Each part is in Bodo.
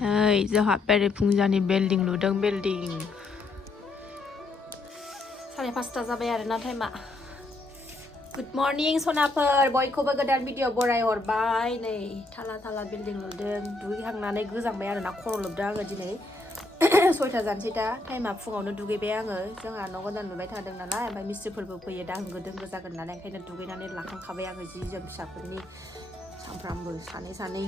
जोंहा बेरेफुंजानि बिल्डिं लुदों बिल्डिं साराय 5टा जाबाय आरोना टाइमा गुड मर्निं सनाफोर बयखौबो गोदान भिडिअ बराय हरबाय नै थाला बिल्डिं लुदों दुगैखांनानै गोजांबाय आरोना खर' लोबदों आङो दिनै 6टा जानोसै दा टाइमा फुङावनो दुगैबाय आङो जोंहा न' गोदान लुबाय थादों नालाय ओमफ्राय मिस्ट्रिफोरबो फैयो दा होंगो दोंगो जागोन नालाय ओंखायनो दुगैनानै लाखांखाबाय आङो जि जोम फिसाफोरनि सानफ्रामबो सानै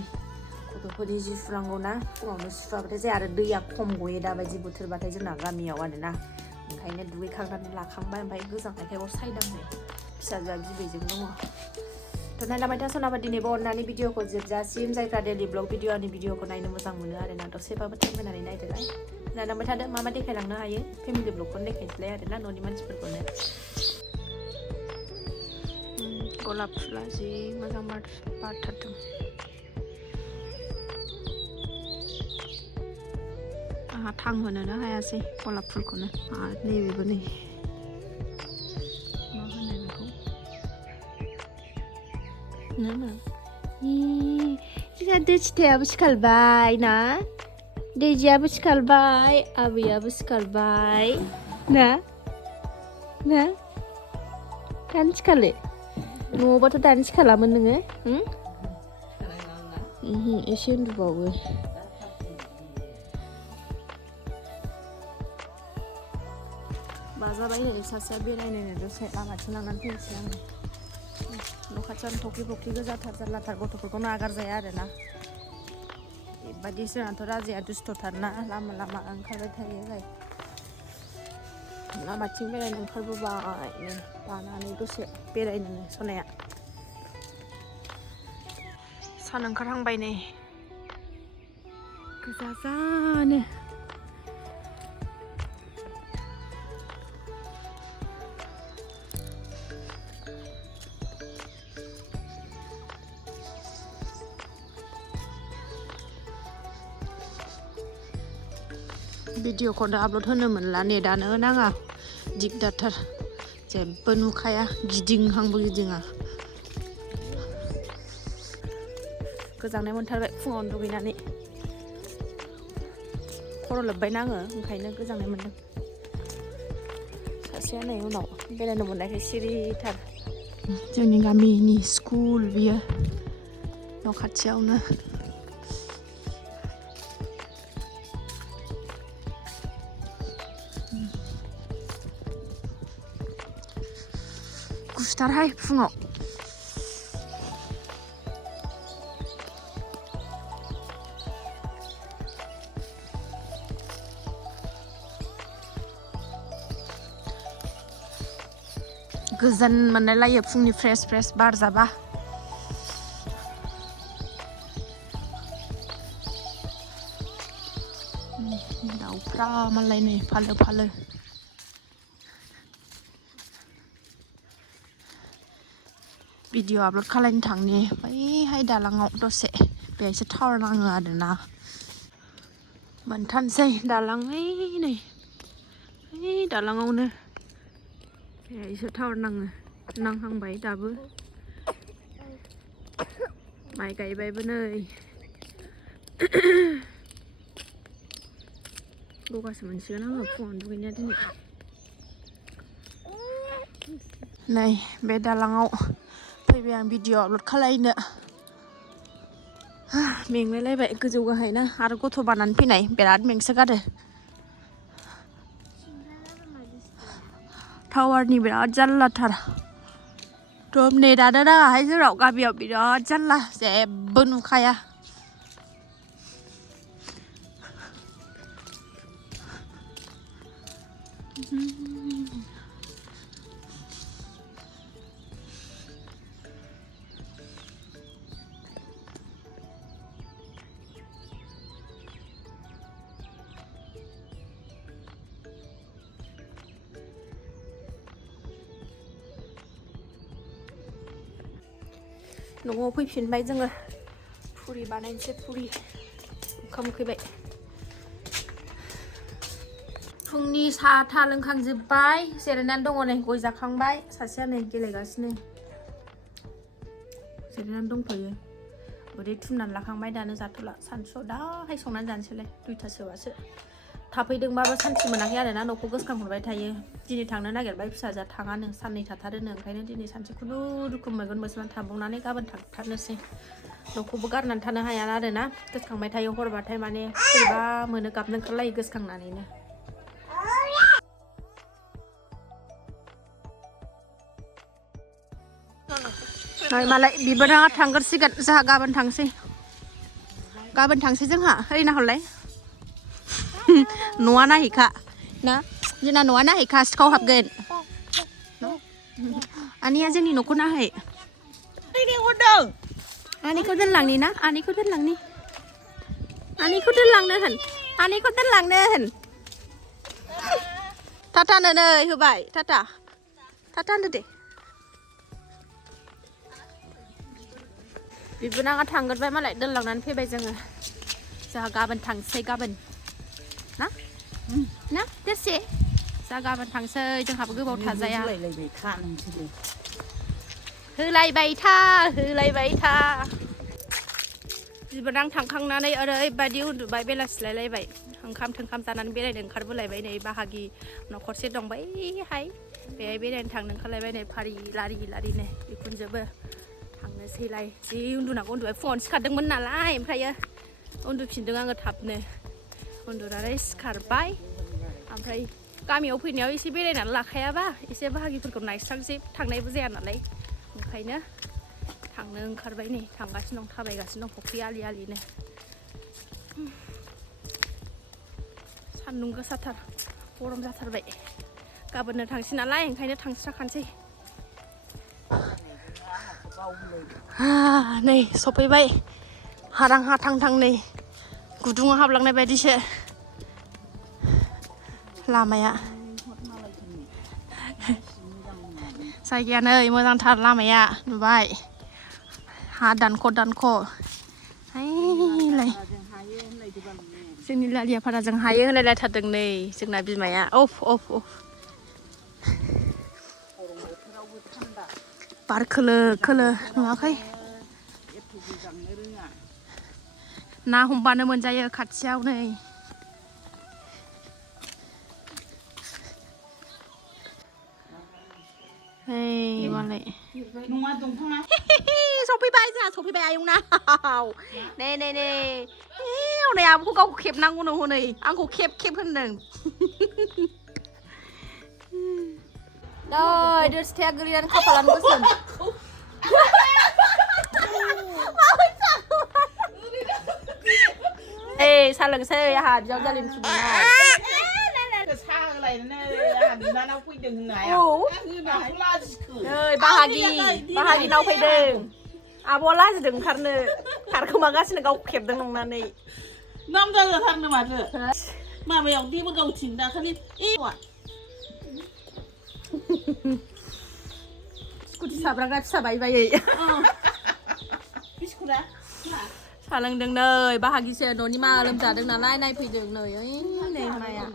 गथ'फोरनि जि सुनांगौ ना फुङावनो सुवाबाथाय जाया आरो दैया खम गयो दाबायदि बोथोरबाथाय जोंना गामियाव आरोना ओंखायनो दुगैखांनानै लाखांबाय ओमफ्राय गोजांनायखाय अर सायदांबाय फिसाजोआ बिबैजों दङ थ' नायलांबाय था सनाबा दिनैबो अननानै भिडिअखौ जोबजासिम जायफ्रा डेलि ब्लग भिडिअनि भिडिअखौ नायनो मोजां मोनो आरोना दसेबाबो टाइम होनानै नायदोलाय नायलांबाय थादो मा देखायलांनो हायो फेमिलि ब्लगखौनो देखायनोसैलाय आरोना न'नि मानसिफोरखौनो गलाप फुला जि मोजां बारथारदों आंहा थांहोनोनो हायासै गलाप फुलखौनो आरो नैबेबो नै मा होनो बेखौ जोंहा दैथिथायाबो सिखारबाय ना दैजियाबो सिखारबाय आबैयाबो सिखारबाय ना दानो सिखारले न'आवबाथ' दानो सिखारामोन नोङो एसे उन्दुबावो बाजाबाय नै सासेया बेरायनो दसे लामाथिं लांनानै फैनोसै आङो न' खाथियावनो फख्रि गोजाथार जारलाथार गथ'फोरखौ नागारजाया आरोना बेबादि जोंहाथ' राजाया दुस्थ'थारना लामा ओंखारबाय थायो जाय लामाथिं बेरायनो ओंखारबोबाय नै बानानै दसे बेरायनो सनाया सान ओंखारहांबाय नै गोजाजानो भिडिअखौ दा आपल'ड होनो मोनला नेटानो नाङा दिगदारथार जेबो नुखाया गिदिंहांबो गिदिङा गोजांनाय मोनथारबाय फुङावनो दुगैनानै खर' लोब्बायना आङो ओंखायनो गोजांनाय मोनदों सासेया नै उनाव बेरायनो मोननायखाय सिरिथार जोंनि गामिनि स्कुल बियो न' खाथियावनो गुसुथारहाय फुङाव गोजोन मोनलायलायो फुंनि फ्रेस बार जाबा दाउफ्रा मालाय नै फालो भिडिअ आपल'ड खालायनो थांनि बैहाय दालाङाव दसे बेहायसो टावार नाङो आरोना मोनथामसै दालां नै दालाङावनो बेहायसो टावार नांहांबाय दाबो माइ गायबायबो नै गगासो मोनसिगोन आङो फुङावनो दुगैनाया दिनै नै बे दालाङाव फैबाय आं भिडिअ आपल'ड खालायनो मेंलायलायबाय गोजौ गाहाय ना आरो गथ' बानानै फैनाय बिराद मेंसोगारो टावारनि बिराद जारलाथार नेटानो नाङाहाय जोंनाव गामियाव बिराद जारला जेबो नुखाया न'आव फैफिनबाय जोङो पुरि बानायनोसै पुरि ओंखाम उखैबाय फुंनि साहा लोंखांजोब्बाय जिरायनानै दङ नै गय जाखांबाय सासेया नै गेलेगासिनो जिरायनानै दंथ'यो उदै थुमनानै लाखांबाय दानो जाथ'ला सानसुआव दाहाय संनानै जानोसैलाय 2थासोबासो थाफैदोंबाबो सानसे मोनाखै आरोना न'खौ गोसोखांहरबाय थायो दिनै थांनो नागिरबाय फिसाजोआ थाङानो साननै थाथारोनो ओंखायनो दिनै सानसे खुनुरुखुम मैगं मैसुमान थांबावनानै गाबोन थांथारनोसै न'खौबो गारनानै थानो हाया आरोना गोसोखांबाय थायो हरबाथाय माने बोरैबा मोनो गाबनो ओंखारलायो गोसोखांनानैनो मालाय बिबोनाङा थांगोरसिगोन जोंहा गाबोन थांसै जोंहा ओरै नाहरलाय न'आ नायहैखा ना जोंना न'आ नायहैखा सिखाव हाबगोन आनैया जोंनि न'खौ नाहै आनैखौ दोनलांनि ना आनैखौ दोनलांनो होन टाटानो नै होबाय टाटा होनदो दे बिबोनाङा थांगोरबाय मालाय दोनलांनानै फैबाय जोंहा गाबोन थांसै ना देसे जोंहा गाबोन थांसै जोंहाबो गोबाव थाजाया होलायबाय था बिबोनां थांखांनानै ओरैबायदि उन्दुबाय बेलासिलायलायबाय ओंखाम जानानै बेरायनो ओंखारबोलायबाय नै बाहागि न'खरसे दं बैहाय बेहाय बेरायनो थांनो ओंखारलायबाय नै फारि लारिनो बिखुनजोबो थांनोसैलाय जि उन्दुबाय फुङावनो सिखारदोंमोन नालाय ओमफ्रायो उन्दुफिनदों आङो थाबनो उन्दुनानै सिखारबाय ओमफ्राय गामियाव फैनायाव एसे बेरायनानै लाखायाबा एसे बाहागिफोरखौ नायस्रांसै थांनायबो जाया नालाय ओंखायनो थांनो ओंखारबाय नै थांगासिनो दं थाबायगासिनो दं फुख्रि आलिनो सान्दुं गोसाथार गरम जाथारबाय गाबोननो थांसै नालाय ओंखायनो थांस्राखानोसै नै सफैबाय हारां हाथांथां नै गुदुङाव हाबलांनाय बायदिसो लामाया जायगाया नै मोजांथार लामाया नुबाय हा दानख' हायलाय जोंनि लालियाफाराजों हायो होनलायलायथारदों नै जोंना बिमाया अफ बार खोलो नुवाखै ना हमबानो मोनजायो खाथियाव नै मालाय नङा दंफाङा सफैबाय आयंनाव नै हनै आब'खौ गावखौ खेबनांगौनो हनै आंखौ खेब होनदों नै दोरसिथाया गोलैनानै खाफालानो गोसोम सा लोंसै आंहा बिजावजालिनि फुदुंनाय बिनानाव फैदों बाहागिनाव फैदों आब'आ लाजिदों ओंखारनो खारखोमागासिनो गावखौ खेबदों नंनानै नाम जाथारनो माथो माबायाव देबो गावथिं दाखालि स्कुटि साब्रांगा फिसा बायै सा लोंदों नै बाहागिसो न'नि मा लोमजादों नालाय नायफैदों नै माया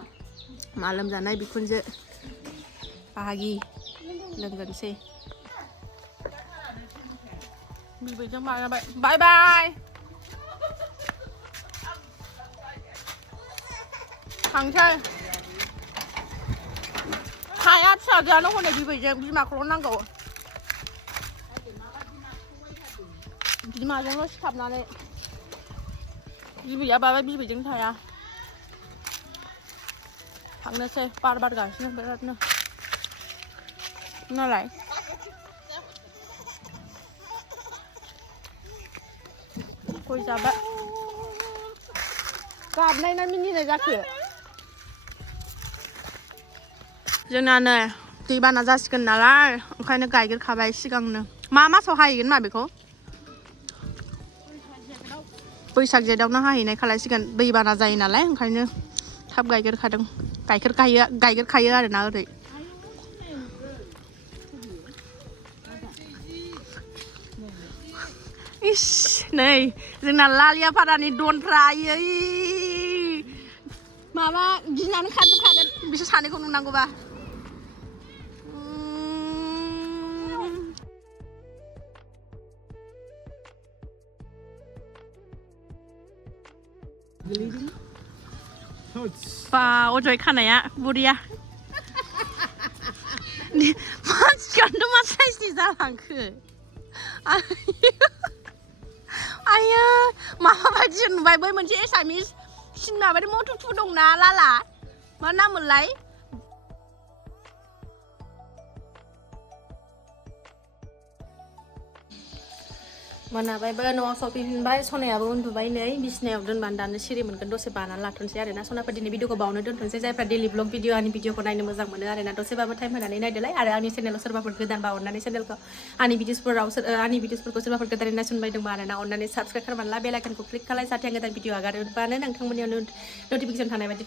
मा लोमजानाय बिखुनजो बाहागि लोंगोनसै बिबैजों माबाबाय बाय थांसै हाया फिसाजोआनो हनै बिबैजों बिमाखौल' नांगौ बिमाजोंल' सिथाबनानै बिबैया बिबैजों थाया थांनोसै बार बारगासिनो बिरादनो नालाय गय जाबाय गाबनाय ना मिनिनाय जाखो जोंना नै दैबाना जासिगोन नालाय ओंखायनो गायग्रोखाबाय सिगांनो मा मासाव हाहैगोन मा बेखौ बैसाग जेठआवनो हाहैनाय खालायसिगोन दैबाना जायो नालाय ओंखायनो थाब गायग्रोखादों गायग्रोखायो आरोना ओरै इस नै जोंना लालियाफारानि दनफ्रा आयै माबा गिनानै खारजोबखागोन बिसोर सानैखौ नुनांगौबा ป่าअजय खानाया बुरिया मानसियानो मा साइसनि जालांखो आयो माबा बायदि नुबाय बै मोनसे एसामिस सिनेमा बायदि मटुटु दंना लाला मा नाममोनलाय मोनाबायबो न'आव सफैफिनबाय सनायाबो उन्दुबाय नै बिसिनायाव दोनबानो दानो सिरि मोनगोन दसे बानानै लाथ'नोसै आरोना सनाफोर दिनै भिडिअखौ बावनो दोनथ'नोसै जायफ्रा डेलि ब्लग भिडिअ आंनि भिडिअखौ नायनो मोजां मोनो आरोना दसेबाबो टाइम होनानै नायदोलाय आरो आंनि चेनेलाव सोरबाफोर गोदानबा अननानै चेनेलखौ आंनि भिडिअसफोरखौ सोरबाफोर गोदानै नायसनबायदोंबा आरोना अननानै साबस्क्राइब खालामनानै ला बेल आइकनखौ क्लिक खालाय जाहाथे आं गोदान भिडिअ आगारोबानो नोंथांमोननियाव नटिफिकेसन थानाय बायदि